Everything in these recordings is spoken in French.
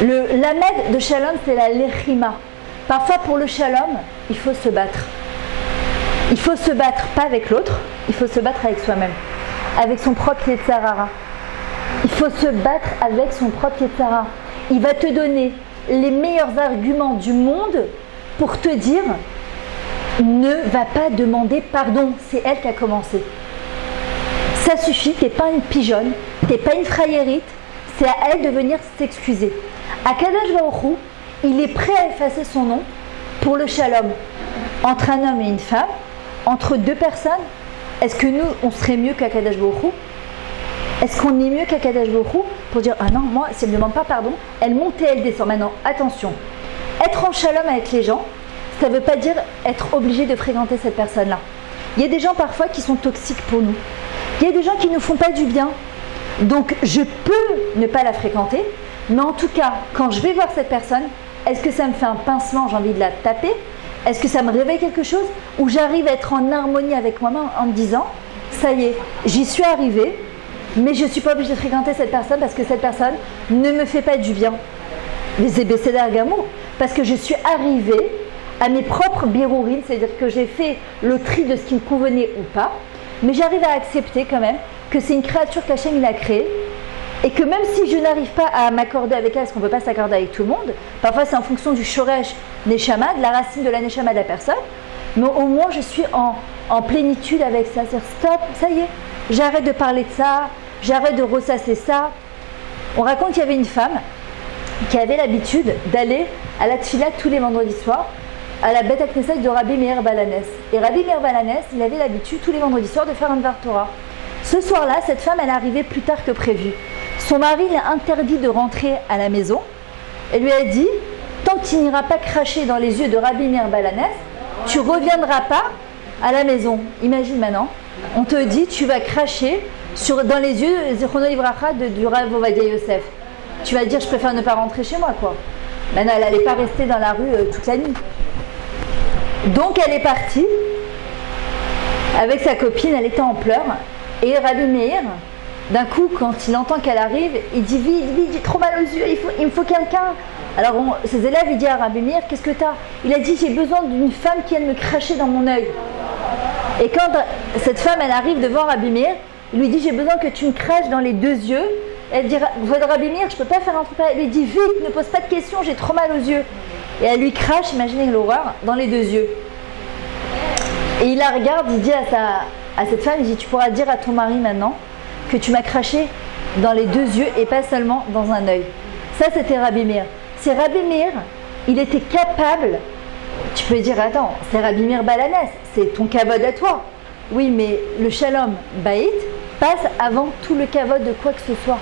Le lamed de shalom, c'est la lechima. Parfois, pour le shalom, il faut se battre. Il faut se battre pas avec l'autre, il faut se battre avec soi-même, avec son propre yetzer hara. Il faut se battre avec son propre yetzer hara. Il va te donner les meilleurs arguments du monde pour te dire ne va pas demander pardon, c'est elle qui a commencé. Ça suffit, t'es pas une pigeonne, t'es pas une frayérite, c'est à elle de venir s'excuser. Akadosh Baruch Hu, il est prêt à effacer son nom pour le shalom entre un homme et une femme, entre deux personnes. Est-ce que nous, on serait mieux qu'Akadosh Baruch Hu? Est-ce qu'on est mieux qu'Akadosh Baruch Hu pour dire ah non, moi, si elle ne me demande pas pardon, elle monte et elle descend. Maintenant, attention, être en shalom avec les gens, ça ne veut pas dire être obligé de fréquenter cette personne-là. Il y a des gens parfois qui sont toxiques pour nous. Il y a des gens qui ne nous font pas du bien. Donc, je peux ne pas la fréquenter, mais en tout cas, quand je vais voir cette personne, est-ce que ça me fait un pincement, j'ai envie de la taper? Est-ce que ça me réveille quelque chose? Ou j'arrive à être en harmonie avec moi-même en me disant, ça y est, j'y suis arrivée, mais je ne suis pas obligée de fréquenter cette personne parce que cette personne ne me fait pas du bien. Les ébécés d'Argamou, parce que je suis arrivée à mes propres birourines, c'est-à-dire que j'ai fait le tri de ce qui me convenait ou pas, mais j'arrive à accepter quand même que c'est une créature qu'Hachem il a créée, et que même si je n'arrive pas à m'accorder avec elle, parce qu'on ne peut pas s'accorder avec tout le monde, parfois c'est en fonction du shoresh neshama, de la racine de la neshama de la personne, mais au moins je suis en plénitude avec ça. C'est-à-dire stop, ça y est, j'arrête de parler de ça, j'arrête de ressasser ça. On raconte qu'il y avait une femme qui avait l'habitude d'aller à la tfila tous les vendredis soirs à la Beth Knesset de Rabbi Meir Balanes. Et Rabbi Meir Balanes, il avait l'habitude tous les vendredis soirs de faire un Dvar Torah. Ce soir-là, cette femme, elle est arrivée plus tard que prévu. Son mari l'a interdit de rentrer à la maison et lui a dit « Tant que tu n'iras pas cracher dans les yeux de Rabbi Meir Balanes, tu ne reviendras pas à la maison. » Imagine maintenant, on te dit « Tu vas cracher dans les yeux du Rav Ovadia Yosef. » Tu vas dire « Je préfère ne pas rentrer chez moi, quoi. » Maintenant, elle n'allait pas rester dans la rue toute la nuit. Donc, elle est partie avec sa copine, elle était en pleurs. Et Rabbi Meir, d'un coup, quand il entend qu'elle arrive, il dit vite, vite, j'ai trop mal aux yeux, il me faut quelqu'un. Alors ses élèves, il dit à Rabbi Meir, qu'est-ce que t'as? Il a dit, j'ai besoin d'une femme qui vienne me cracher dans mon œil. Et quand cette femme, elle arrive devant Rabbi Meir, il lui dit, j'ai besoin que tu me craches dans les deux yeux. Elle dit, Rabbi Meir, je ne peux pas faire un truc. Elle lui dit, vite, ne pose pas de questions, j'ai trop mal aux yeux. Et elle lui crache, imaginez l'horreur, dans les deux yeux. Et il la regarde, il dit à cette femme, il dit, tu pourras dire à ton mari maintenant que tu m'as craché dans les deux yeux et pas seulement dans un œil. Ça, c'était Rabbi Meir. C'est Rabbi Meir, il était capable, tu peux dire, attends, c'est Rabbi Meir Balanes, c'est ton kavod à toi. Oui, mais le shalom baït passe avant tout le kavod de quoi que ce soit.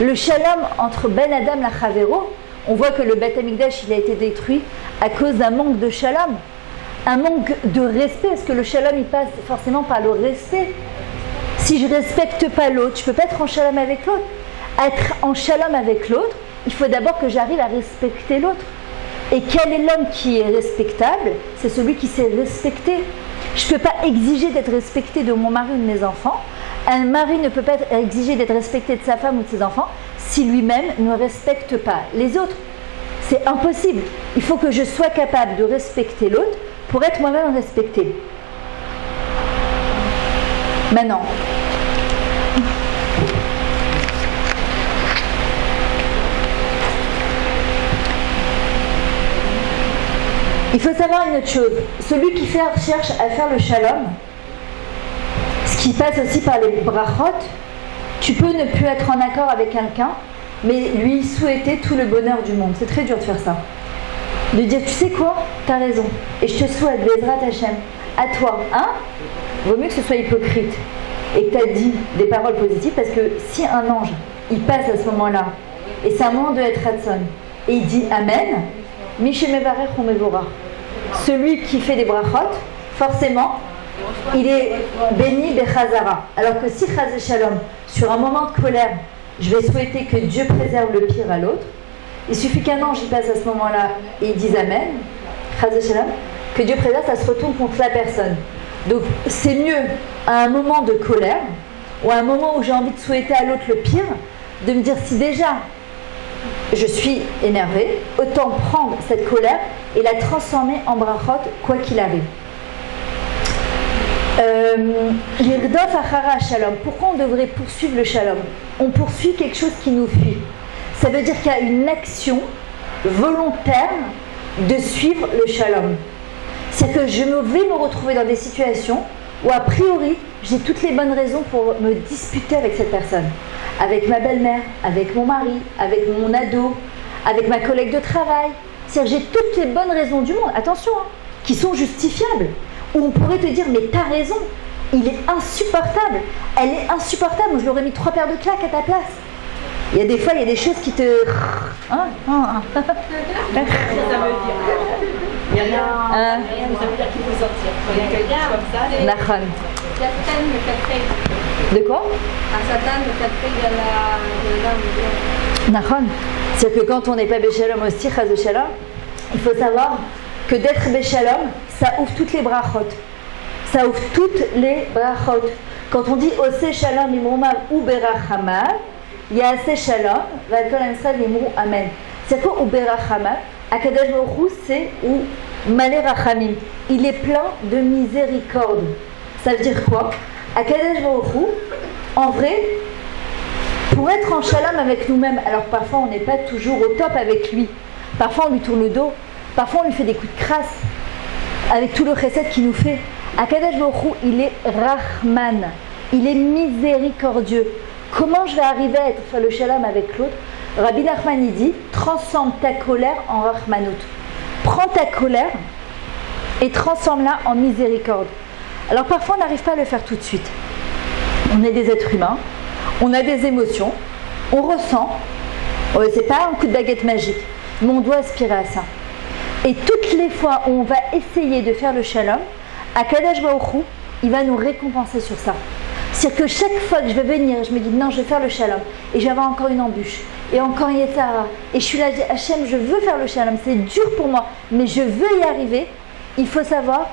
Le shalom entre Ben Adam la Chavero, on voit que le Beth Amikdash, il a été détruit à cause d'un manque de shalom. Un manque de respect, parce que le shalom, il passe forcément par le respect. Si je ne respecte pas l'autre, je ne peux pas être en shalom avec l'autre. Être en shalom avec l'autre, il faut d'abord que j'arrive à respecter l'autre. Et quel est l'homme qui est respectable? C'est celui qui sait respecter. Je ne peux pas exiger d'être respecté de mon mari ou de mes enfants. Un mari ne peut pas exiger d'être respecté de sa femme ou de ses enfants si lui-même ne respecte pas les autres. C'est impossible. Il faut que je sois capable de respecter l'autre pour être moi-même respecté. Maintenant, il faut savoir une autre chose. Celui qui cherche à faire le shalom, ce qui passe aussi par les brachot, tu peux ne plus être en accord avec quelqu'un, mais lui souhaiter tout le bonheur du monde. C'est très dur de faire ça. De dire, tu sais quoi, t'as raison, et je te souhaite, Bezrat Hashem, à toi, hein? Vaut mieux que ce soit hypocrite et que tu as dit des paroles positives, parce que si un ange, il passe à ce moment-là, et c'est un moment de être Hatson, et il dit Amen, Mishemevarech ou Mevora. Celui qui fait des brachot, forcément, il est béni des Chazara. Alors que si Chaz Shalom, sur un moment de colère, je vais souhaiter que Dieu préserve le pire à l'autre, il suffit qu'un ange il passe à ce moment-là et il dise Amen, Chaz Shalom, que Dieu préserve, ça se retourne contre la personne. Donc c'est mieux à un moment de colère ou à un moment où j'ai envie de souhaiter à l'autre le pire, de me dire si déjà je suis énervée, autant prendre cette colère et la transformer en brachot, quoi qu'il arrive. L'irdof achara shalom. Pourquoi on devrait poursuivre le shalom? On poursuit quelque chose qui nous fuit. Ça veut dire qu'il y a une action volontaire de suivre le shalom. C'est que je vais me retrouver dans des situations où a priori j'ai toutes les bonnes raisons pour me disputer avec cette personne. Avec ma belle-mère, avec mon mari, avec mon ado, avec ma collègue de travail. C'est-à-dire j'ai toutes les bonnes raisons du monde, attention, hein, qui sont justifiables. Où on pourrait te dire, mais t'as raison, il est insupportable, elle est insupportable, moi je lui aurais mis 3 paires de claques à ta place. Il y a des fois, il y a des choses qui te... Hein, hein, hein. Ça veut dire. Il y a rien, ça veut dire qu'il faut sortir. Quand il y a quelque chose comme ça, Nachon. De quoi? Nachon. C'est-à-dire que quand on n'est pas Béchalom aussi, Chaz Shalom, il faut savoir que d'être Béchalom, ça ouvre toutes les brachot. Ça ouvre toutes les brachot. Quand on dit Ose Shalom Imrumav ou Berachamav, il y a Ase Shalom, Valkol Amsrael Imru Amen. C'est quoi ou Berachamav? Akadosh Baruch Hu, c'est ou Malé Rachamim. Il est plein de miséricorde. Ça veut dire quoi? Akadosh Baruch Hu, en vrai, pour être en shalom avec nous-mêmes, alors parfois on n'est pas toujours au top avec lui. Parfois on lui tourne le dos. Parfois on lui fait des coups de crasse. Avec tout le chesed qu'il nous fait. Akadosh Baruch Hu, il est Rahman. Il est miséricordieux. Comment je vais arriver à être le shalom avec l'autre? Rabbi Nachman il dit, transforme ta colère en Rahmanout. Prends ta colère et transforme-la en miséricorde. Alors parfois on n'arrive pas à le faire tout de suite. On est des êtres humains, on a des émotions, on ressent. C'est pas un coup de baguette magique, mais on doit aspirer à ça. Et toutes les fois où on va essayer de faire le shalom, Akadosh Baruch Hu, il va nous récompenser sur ça. C'est-à-dire que chaque fois que je vais venir, je me dis non, je vais faire le shalom, et je vais avoir encore une embûche, et encore un Yetzara, et je suis là, je dis Hachem, je veux faire le shalom, c'est dur pour moi, mais je veux y arriver. Il faut savoir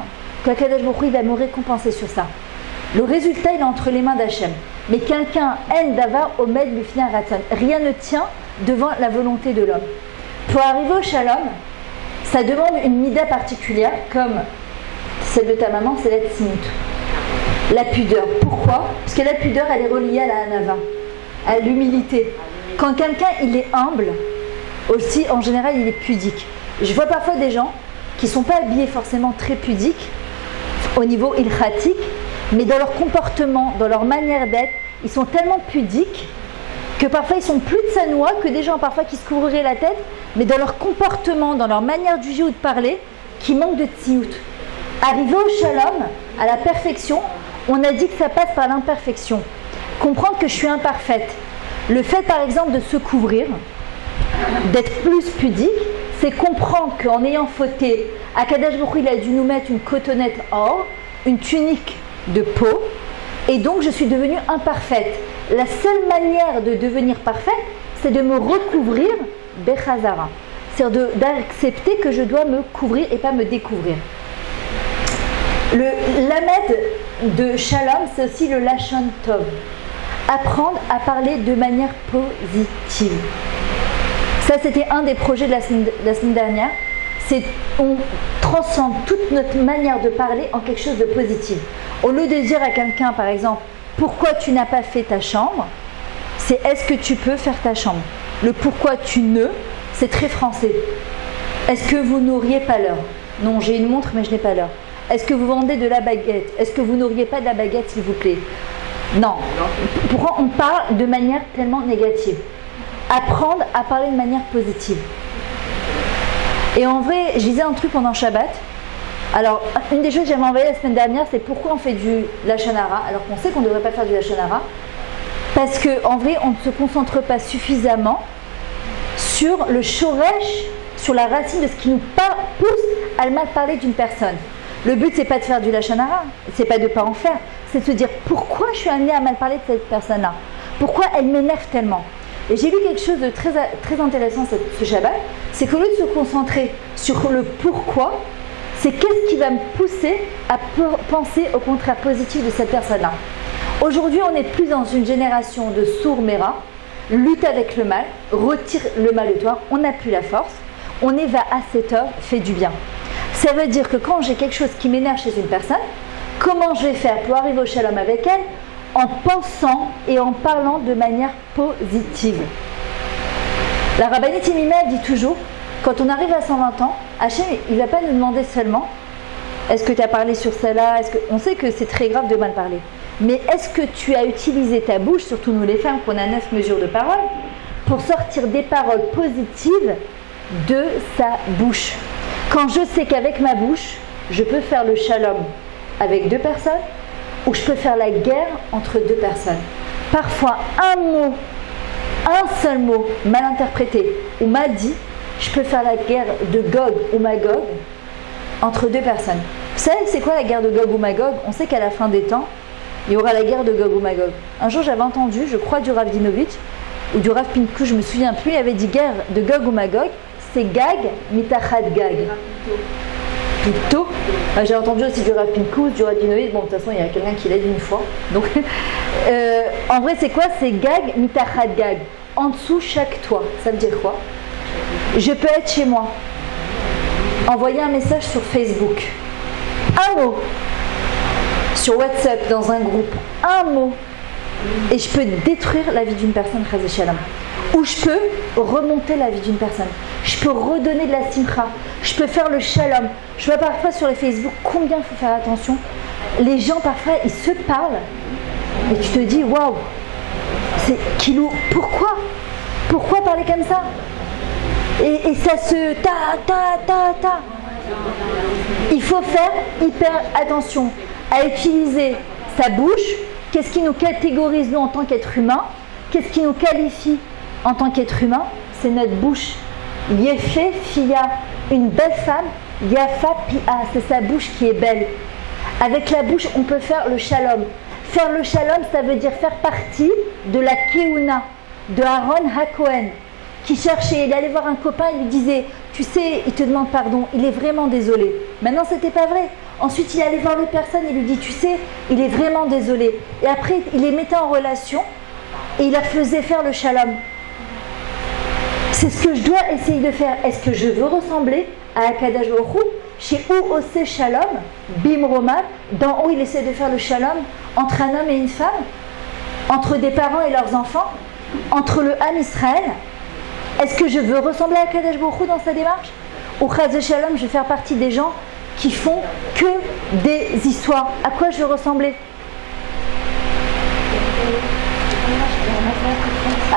qu'Akadosh Baruch Hu, il va me récompenser sur ça. Le résultat, il est entre les mains d'Hachem. Mais quelqu'un, en davar omed bifnei ratzon. Rien ne tient devant la volonté de l'homme. Pour arriver au shalom, ça demande une mida particulière, comme celle de ta maman, c'est la tzimut. La pudeur. Pourquoi? Parce que la pudeur, elle est reliée à la hanava, à l'humilité. Quand quelqu'un, il est humble, aussi, en général, il est pudique. Je vois parfois des gens qui ne sont pas habillés forcément très pudiques, au niveau ilchatique, mais dans leur comportement, dans leur manière d'être, ils sont tellement pudiques que parfois ils sont plus de sanois que des gens parfois qui se couvriraient la tête, mais dans leur comportement, dans leur manière de juger ou de parler, qui manquent de tziout. Arriver au shalom, à la perfection, on a dit que ça passe par l'imperfection. Comprendre que je suis imparfaite. Le fait par exemple de se couvrir, d'être plus pudique, c'est comprendre qu'en ayant fauté, Akadosh Baruch Hu, il a dû nous mettre une cotonnette or, une tunique de peau, et donc je suis devenue imparfaite. La seule manière de devenir parfaite, c'est de me recouvrir bechazara. C'est-à-dire d'accepter que je dois me couvrir et pas me découvrir. Le lamed de Shalom, c'est aussi le lashon tov. Apprendre à parler de manière positive. Ça, c'était un des projets de la semaine dernière. On transforme toute notre manière de parler en quelque chose de positif. Au lieu de dire à quelqu'un, par exemple, pourquoi tu n'as pas fait ta chambre, c'est est-ce que tu peux faire ta chambre. Le pourquoi tu ne, c'est très français. Est-ce que vous n'auriez pas l'heure? Non, j'ai une montre, mais je n'ai pas l'heure. Est-ce que vous vendez de la baguette? Est-ce que vous n'auriez pas de la baguette, s'il vous plaît? Non. Pourquoi on parle de manière tellement négative? Apprendre à parler de manière positive. Et en vrai, je disais un truc pendant Shabbat. Alors, une des choses que j'avais envoyé la semaine dernière, c'est pourquoi on fait du Lashon Hara, alors qu'on sait qu'on ne devrait pas faire du Lashon Hara. Parce qu'en vrai, on ne se concentre pas suffisamment sur le shoresh, sur la racine de ce qui nous pousse à le mal parler d'une personne. Le but, c'est pas de faire du Lashon Hara, c'est pas de ne pas en faire, c'est de se dire pourquoi je suis amenée à mal parler de cette personne-là, pourquoi elle m'énerve tellement. Et j'ai lu quelque chose de très, très intéressant ce Shabbat, c'est qu'au lieu de se concentrer sur le pourquoi, c'est qu'est-ce qui va me pousser à penser au contraire positif de cette personne-là. Aujourd'hui, on n'est plus dans une génération de sourds méras, lutte avec le mal, retire le mal de toi, on n'a plus la force, on est va à cette œuvre, fais du bien. Ça veut dire que quand j'ai quelque chose qui m'énerve chez une personne, comment je vais faire pour arriver au shalom avec elle? En pensant et en parlant de manière positive. La rabbinite Yemima dit toujours, quand on arrive à 120 ans, Hachem, il ne va pas nous demander seulement est-ce que tu as parlé sur celle-là, on sait que c'est très grave de mal parler. Mais est-ce que tu as utilisé ta bouche, surtout nous les femmes, qu'on a 9 mesures de parole, pour sortir des paroles positives de sa bouche? Quand je sais qu'avec ma bouche, je peux faire le shalom avec 2 personnes, ou je peux faire la guerre entre 2 personnes. Parfois, un seul mot mal interprété ou mal dit, je peux faire la guerre de Gog ou Magog entre 2 personnes. Vous savez, c'est quoi la guerre de Gog ou Magog? On sait qu'à la fin des temps, il y aura la guerre de Gog ou Magog. Un jour, j'avais entendu, je crois du Rav Dinovitch, ou du Rav Pinkou, je me souviens plus, il avait dit guerre de Gog ou Magog, c'est Gag, mitachat Gag. Plutôt. J'ai entendu aussi du Rav Pinkou, du Rav Dinovitch, bon, de toute façon, il y a quelqu'un qui l'a dit une fois. Donc, en vrai, c'est quoi? C'est Gag, mitachat Gag. En dessous, chaque toit. Ça veut dire quoi? Je peux être chez moi, envoyer un message sur Facebook, un mot, sur WhatsApp, dans un groupe, un mot, et je peux détruire la vie d'une personne, Chazé Shalom. Ou je peux remonter la vie d'une personne. Je peux redonner de la simcha. Je peux faire le shalom. Je vois parfois sur les Facebook combien il faut faire attention. Les gens, parfois, ils se parlent, et tu te dis, waouh, c'est Kilou, pourquoi parler comme ça? Et ça se ta. Il faut faire hyper attention à utiliser sa bouche. Qu'est-ce qui nous catégorise nous en tant qu'être humain? Qu'est-ce qui nous qualifie en tant qu'être humain? C'est notre bouche. Yefé Fia, une belle femme, Yafa Pia, c'est sa bouche qui est belle. Avec la bouche, on peut faire le shalom. Faire le shalom, ça veut dire faire partie de la Keuna, de Aaron HaKohen, qui cherchait, il allait voir un copain, il lui disait, tu sais, il te demande pardon, il est vraiment désolé. Maintenant, c'était pas vrai. Ensuite, il allait voir l'autre personne, il lui dit, tu sais, il est vraiment désolé. Et après, il les mettait en relation et il leur faisait faire le shalom. C'est ce que je dois essayer de faire. Est-ce que je veux ressembler à Akadosh Baruch Hu, chez où Ose Shalom, Bim Romav, dans où il essaie de faire le shalom entre un homme et une femme, entre des parents et leurs enfants, entre le Ham Israël? Est-ce que je veux ressembler à Akadosh Baruch Hu dans sa démarche? Ou Chaz Shalom, je vais faire partie des gens qui font que des histoires? À quoi je veux ressembler?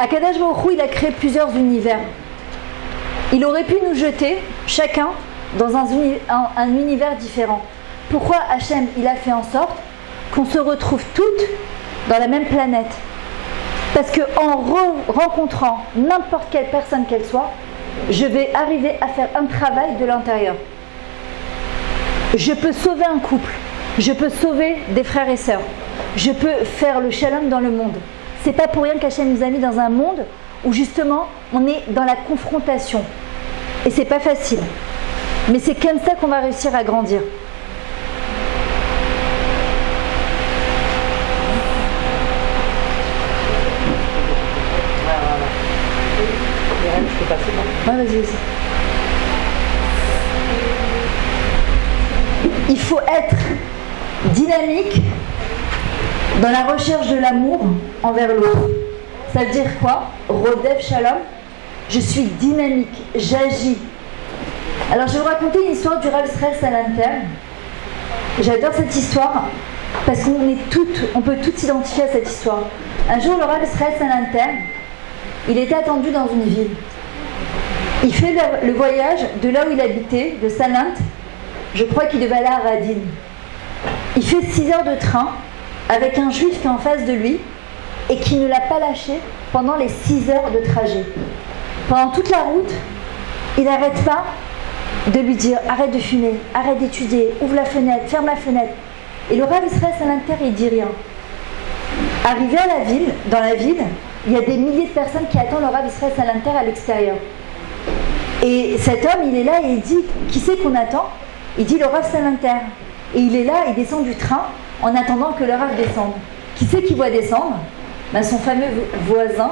Akadosh Baruch Hu, il a créé plusieurs univers. Il aurait pu nous jeter, chacun, dans un univers différent. Pourquoi Hachem, il a fait en sorte qu'on se retrouve toutes dans la même planète? Parce qu'en rencontrant n'importe quelle personne qu'elle soit, je vais arriver à faire un travail de l'intérieur. Je peux sauver un couple, je peux sauver des frères et sœurs, je peux faire le shalom dans le monde. C'est pas pour rien qu'Hachem nous a mis dans un monde où justement on est dans la confrontation. Et c'est pas facile. Mais c'est comme ça qu'on va réussir à grandir. Ouais, vas-y. Il faut être dynamique dans la recherche de l'amour envers l'autre. Ça veut dire quoi? Rodef Shalom. Je suis dynamique, j'agis. Alors je vais vous raconter une histoire du Rav Israël Salanter. J'adore cette histoire parce on peut toutes s'identifier à cette histoire. Un jour, le Rav Israël Salanter, il était attendu dans une ville. Il fait le voyage de là où il habitait, de Salint. Je crois qu'il devait aller à Radin. Il fait 6 heures de train avec un juif qui est en face de lui et qui ne l'a pas lâché pendant les 6 heures de trajet. Pendant toute la route, il n'arrête pas de lui dire arrête de fumer, arrête d'étudier, ouvre la fenêtre, ferme la fenêtre. Et le Rav Israël Salanter, il dit rien. Arrivé à la ville, dans la ville, il y a des milliers de personnes qui attendent le Rav Israël Salanter à l'extérieur. Et cet homme, il est là et il dit qui c'est qu'on attend? Il dit le Rav Salanter. Et il est là, il descend du train en attendant que le Rav descende. Qui c'est qui voit descendre? Son fameux voisin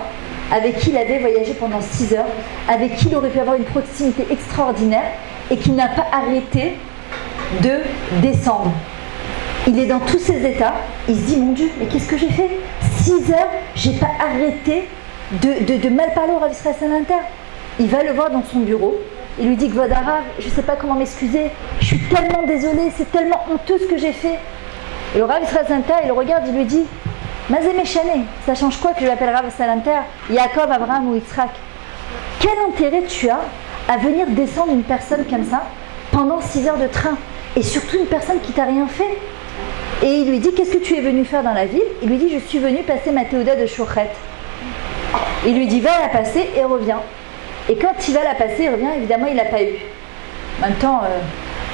avec qui il avait voyagé pendant 6 heures, avec qui il aurait pu avoir une proximité extraordinaire et qui n'a pas arrêté de descendre. Il est dans tous ses états, il se dit mon Dieu, mais qu'est-ce que j'ai fait? 6 heures, j'ai pas arrêté de mal parler au Rav Israël Salanter. Il va le voir dans son bureau, il lui dit Kvod Harav, je sais pas comment m'excuser, je suis tellement désolée, c'est tellement honteux ce que j'ai fait. Et le Rav Israël Salanter, il le regarde, il lui dit Mazé Meshane, ça change quoi que je l'appelle Rav Salanter, Yaakov, Abraham ou Yitzhak? Quel intérêt tu as à venir descendre une personne comme ça pendant 6 heures de train? Et surtout une personne qui t'a rien fait. Et il lui dit qu'est-ce que tu es venu faire dans la ville? Il lui dit je suis venu passer ma Théoda de Shochet. Il lui dit va la passer et reviens. Et quand il va la passer, il revient, évidemment il l'a pas eu. En même temps,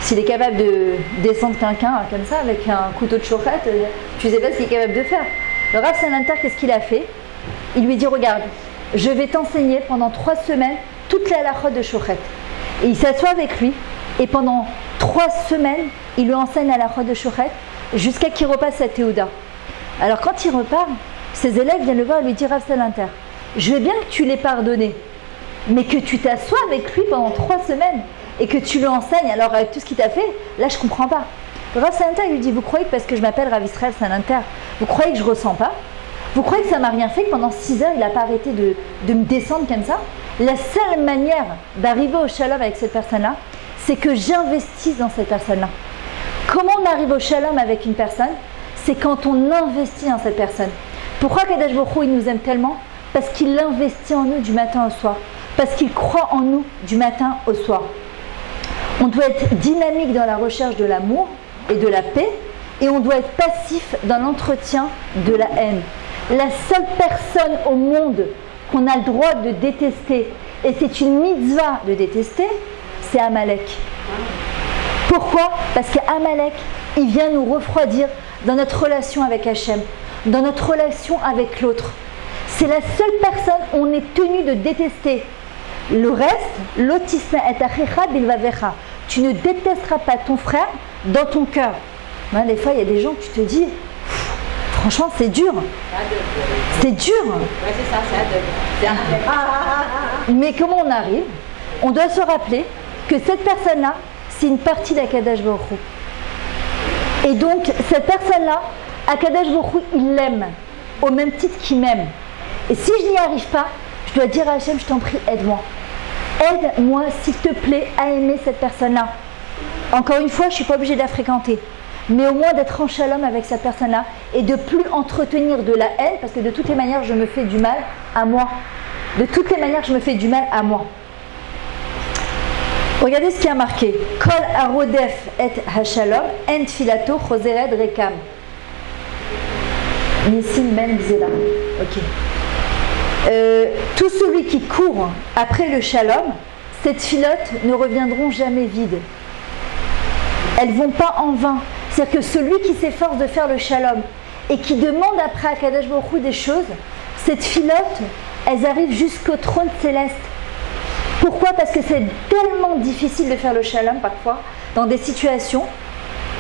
s'il est capable de descendre quelqu'un comme ça avec un couteau de Shochet, tu sais pas ce qu'il est capable de faire. Le Rav Salanter, qu'est-ce qu'il a fait? Il lui dit regarde, je vais t'enseigner pendant 3 semaines toute la halachot de Shochet. Et il s'assoit avec lui et pendant 3 semaines, il lui enseigne la halachot de Shochet jusqu'à qu'il repasse sa Théoda. Alors quand il repart, ses élèves viennent le voir et lui disent Rav Salanter, je veux bien que tu l'aies pardonné, mais que tu t'assoies avec lui pendant 3 semaines et que tu lui enseignes, alors avec tout ce qu'il t'a fait, là je comprends pas. Le Rav Salanter lui dit, vous croyez que parce que je m'appelle Rav Israël Salanter, vous croyez que je ressens pas? Vous croyez que ça m'a rien fait, que pendant 6 heures il n'a pas arrêté de me descendre comme ça? La seule manière d'arriver au shalom avec cette personne-là, c'est que j'investisse dans cette personne-là. Comment on arrive au shalom avec une personne? C'est quand on investit dans cette personne. Pourquoi Kadosh Baruch Hu, il nous aime tellement? Parce qu'il investit en nous du matin au soir. Parce qu'il croit en nous du matin au soir. On doit être dynamique dans la recherche de l'amour et de la paix, et on doit être passif dans l'entretien de la haine. La seule personne au monde qu'on a le droit de détester, et c'est une mitzvah de détester, c'est Amalek. Pourquoi? Parce qu'Amalek, il vient nous refroidir dans notre relation avec Hachem, dans notre relation avec l'autre. C'est la seule personne où on est tenu de détester. Le reste, l'otisna et achecha bilvavecha. Tu ne détesteras pas ton frère dans ton cœur. Des fois, il y a des gens que tu te dis, franchement, c'est dur. C'est dur. Ouais, c'est ça, c'est adonne. Mais comment on arrive? On doit se rappeler que cette personne-là, c'est une partie d'Akadosh Baruch Hu. Et donc, cette personne-là, Akadosh Baruch Hu, il l'aime, au même titre qu'il m'aime. Et si je n'y arrive pas, je dois dire à Hachem, je t'en prie, aide-moi. Aide-moi, s'il te plaît, à aimer cette personne-là. Encore une fois, je ne suis pas obligée de la fréquenter. Mais au moins d'être en shalom avec cette personne-là et de plus entretenir de la haine, parce que de toutes les manières, je me fais du mal à moi. De toutes les manières, je me fais du mal à moi. Regardez ce qui a marqué. Kol arodef et hashalom en tfilato chosered rekam. Nissim ben Bzela. Ok. Tout celui qui court après le shalom, ces tfilotes ne reviendront jamais vides. Elles ne vont pas en vain. C'est-à-dire que celui qui s'efforce de faire le shalom et qui demande après à Kadosh Baruch Hu des choses, ces tfilotes, elles arrivent jusqu'au trône céleste. Pourquoi? Parce que c'est tellement difficile de faire le shalom parfois, dans des situations,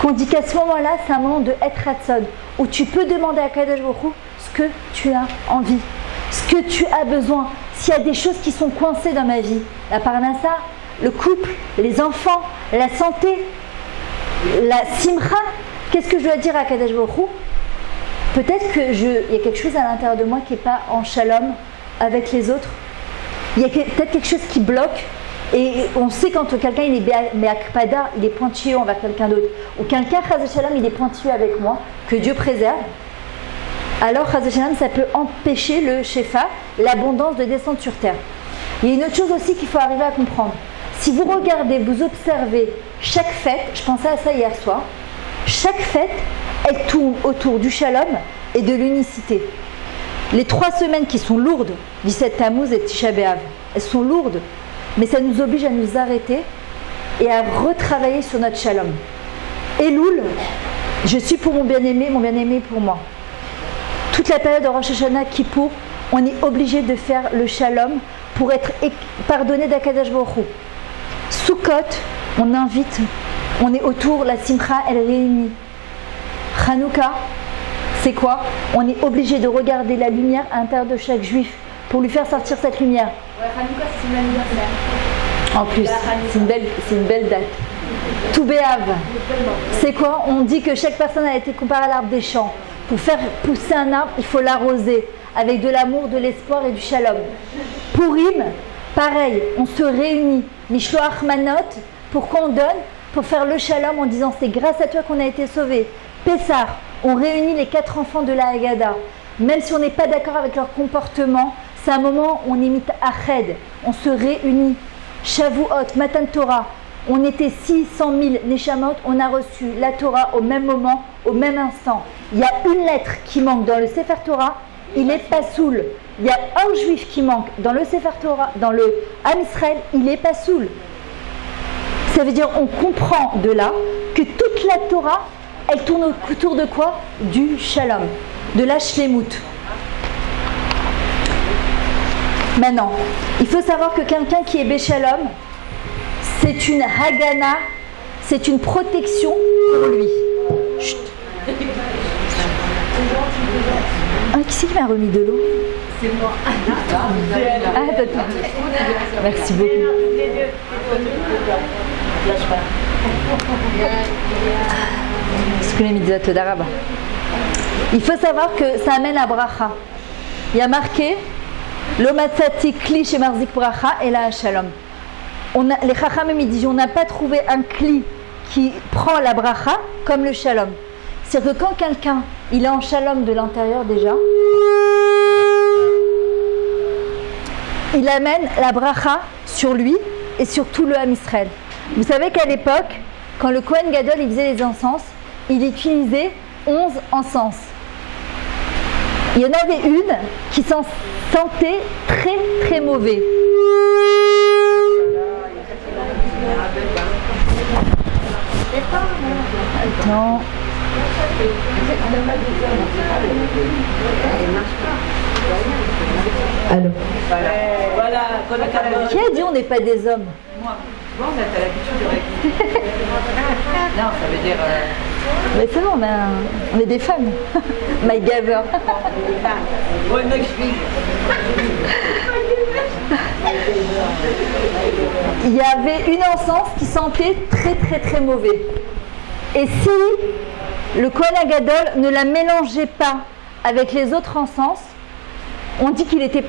qu'on dit qu'à ce moment-là, c'est un moment de être ratson, où tu peux demander à Kadosh Baruch Hu ce que tu as envie, ce que tu as besoin. S'il y a des choses qui sont coincées dans ma vie, la parnassa, le couple, les enfants, la santé, la simcha, qu'est-ce que je dois dire à Kadosh Baruch Hu? Peut-être qu'il y a quelque chose à l'intérieur de moi qui n'est pas en shalom avec les autres. Il y a peut-être quelque chose qui bloque. Et on sait quand quelqu'un il est be'akpada, il est pointilleux envers quelqu'un d'autre, ou quelqu'un, chas v'shalom, il est pointilleux avec moi, que Dieu préserve, alors chas v'shalom, ça peut empêcher le shefa, l'abondance de descendre sur terre. Il y a une autre chose aussi qu'il faut arriver à comprendre. Si vous regardez, vous observez chaque fête, je pensais à ça hier soir, chaque fête, elle tourne autour du shalom et de l'unicité. Les 3 semaines qui sont lourdes, 17 Tammuz et Tisha B'Av, elles sont lourdes, mais ça nous oblige à nous arrêter et à retravailler sur notre shalom. Elul, je suis pour mon bien-aimé pour moi. Toute la période de Rosh Hashanah, Kippour, on est obligé de faire le shalom pour être pardonné d'Akadosh Baruch Hu. Sukkot, on invite, on est autour, la simcha, elle réunit. Hanouka, c'est quoi? On est obligé de regarder la lumière à l'intérieur de chaque juif pour lui faire sortir cette lumière. Ouais, Hanouka, c'est son anniversaire. En plus, c'est une belle date. Tout Béav, c'est quoi? On dit que chaque personne a été comparée à l'arbre des champs. Pour faire pousser un arbre, il faut l'arroser avec de l'amour, de l'espoir et du shalom. Purim, pareil, on se réunit. Mishloach Manot, pourquoi on donne? Pour faire le shalom en disant c'est grâce à toi qu'on a été sauvés. Pessah, on réunit les 4 enfants de la Haggadah. Même si on n'est pas d'accord avec leur comportement, c'est un moment où on imite Ached, on se réunit. Shavuot, Matan Torah, on était 600 000 Neshamot, on a reçu la Torah au même moment, au même instant. Il y a une lettre qui manque dans le Sefer Torah, il est pas soul. Il y a un juif qui manque dans le Sefer Torah, dans le Am Israël, il est pas soul. Ça veut dire on comprend de là que toute la Torah, elle tourne autour de quoi? Du shalom, de la shlemut. Maintenant, il faut savoir que quelqu'un qui est Béchalom, c'est une Hagana, c'est une protection pour lui. Chut. Ah, qui c'est qui m'a remis de l'eau? C'est moi. Ah, d'accord. Merci beaucoup. Il faut savoir que ça amène à bracha. Il y a marqué l'omatzati kli chez marzik bracha et la shalom. Les chachamim disent on n'a pas trouvé un kli qui prend la bracha comme le shalom. C'est-à-dire que quand quelqu'un il est en shalom de l'intérieur déjà, il amène la bracha sur lui et sur tout le Ham Israël. Vous savez qu'à l'époque, quand le Kohen Gadol il faisait les encens, il utilisait 11 encens. Il y en avait une qui sentait très très mauvais. Non. Allô. Voilà. Qui a dit on n'est pas des hommes? Moi. Bon, on a l'habitude de répéter. Non, ça veut dire. Mais c'est bon, on est des femmes. My Gaver. Ouais, mec, je suis. Il y avait une encens qui sentait très très très mauvais. Et si le Kohen Gadol ne la mélangeait pas avec les autres encens, on dit qu'il était